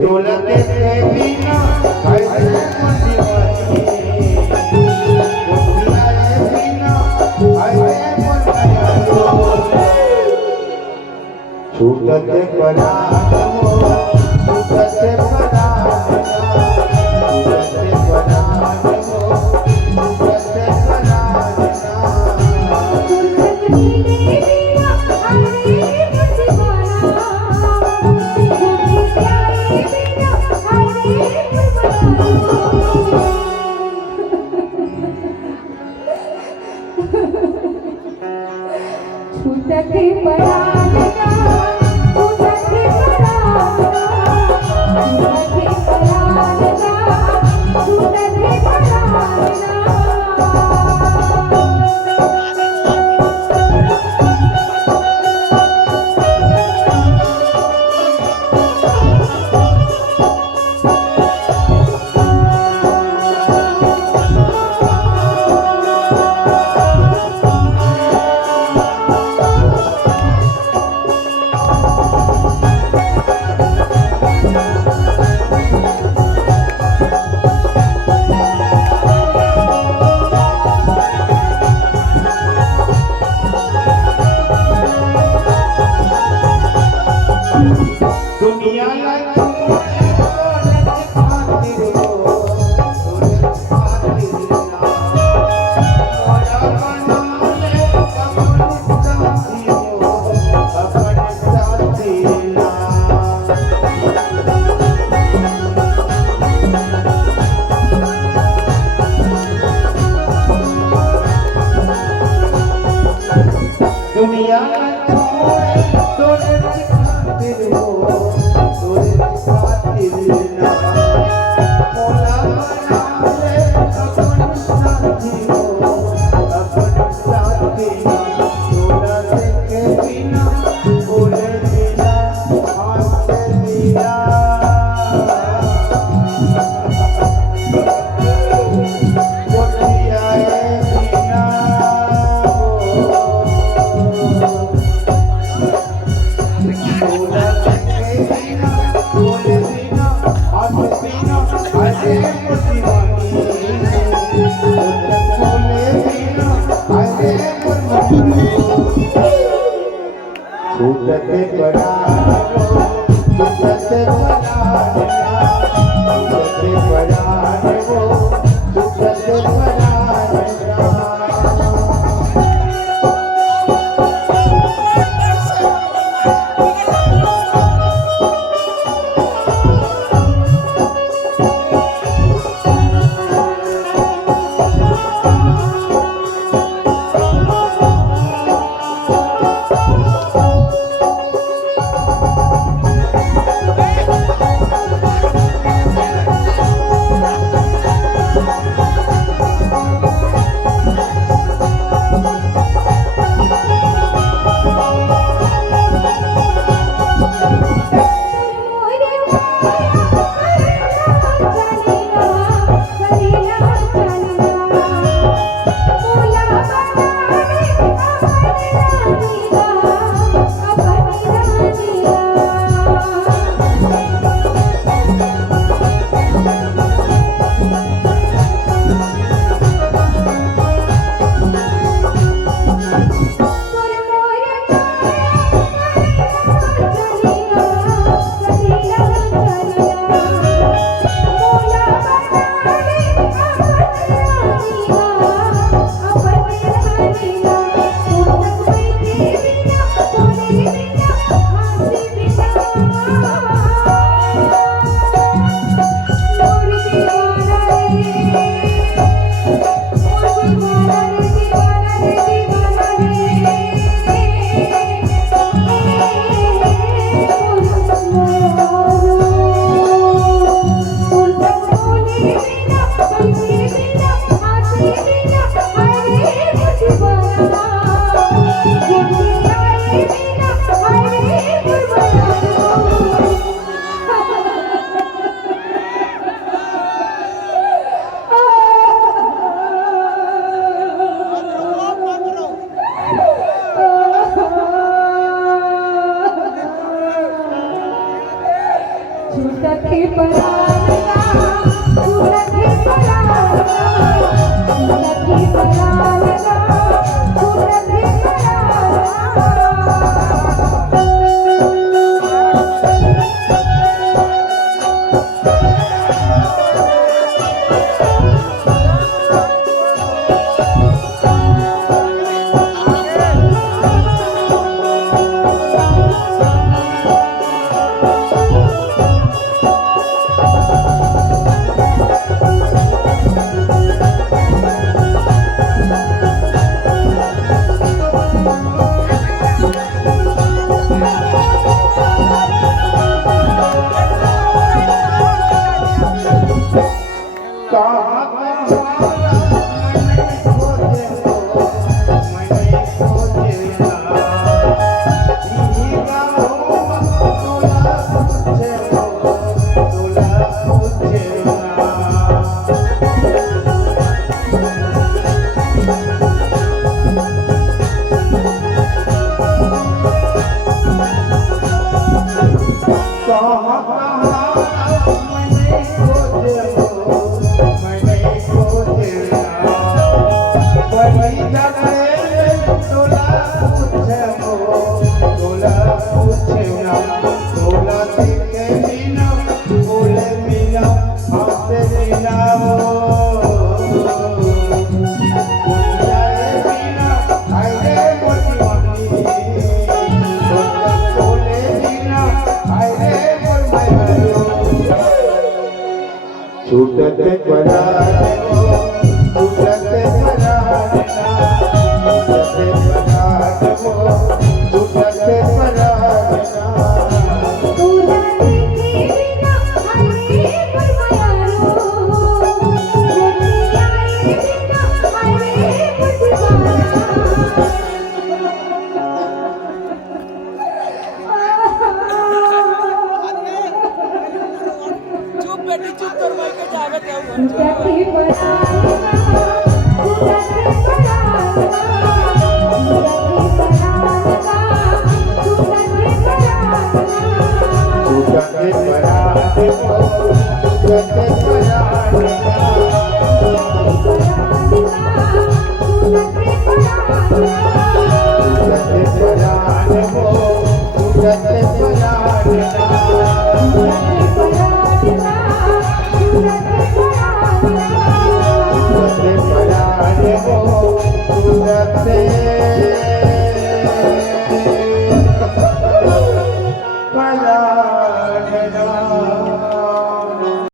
डोलते थे बिना ऐसे मुसीबत मुस्कुराए बिना ऐसे मुस्कुराए छूटते पराग हो छूटते पराग छूटते पराग हो छूटते पराग छूटते पराग छूटते पराग छूटते पराग छूटते पराग दुनिया खातिर हो खातिर बना ले अपन साथी हो अपन साथी दुनिया तोरे खातिर हो तोरे खातिर ना मोला बना ले अपन साथी हो अपन साथी तोरा देखे बिना बोले बिना हंसे बिना बोलियाए बिना बोला देखे बिना बोले बिना हंसे परालगा तुझे परालगा तुझे परालगा तुझे छूटते पराने छूटते पराने छूटते पराने छूटते पराने तुझे बिना हरे परमायारो दुनिया बिना हरे चुप बेटी चुप कर मार के जागत है वो तुझे परालगा तुझे परालगा तुझे परालगा तुझे परालगा छूटते पराने छूटते पराने